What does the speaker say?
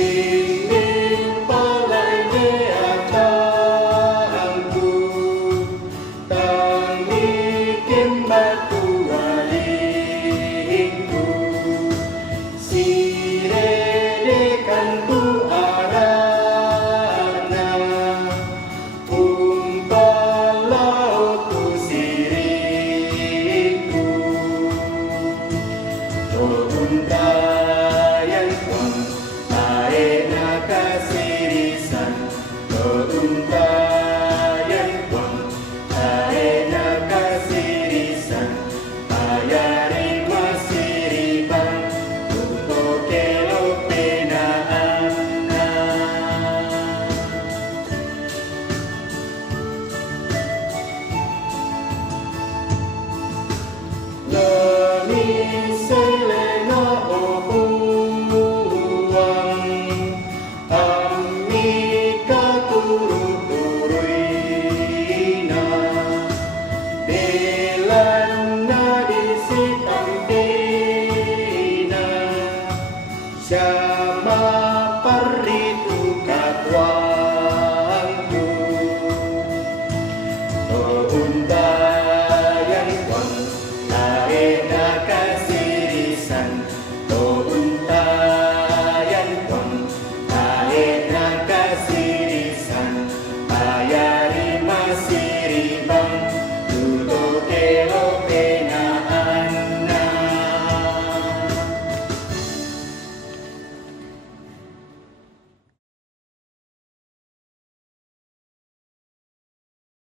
Dinding palai de atangku, tangdikin batu walingku, sire dekan tu arana, umpal laut tu siriku, untayan pun aena kasirisan, untayan pun aena kasirisan, ayari masiriban untuk kelo penaan. Lami selena ohuang, amika turu-turuina, belan na disitampina,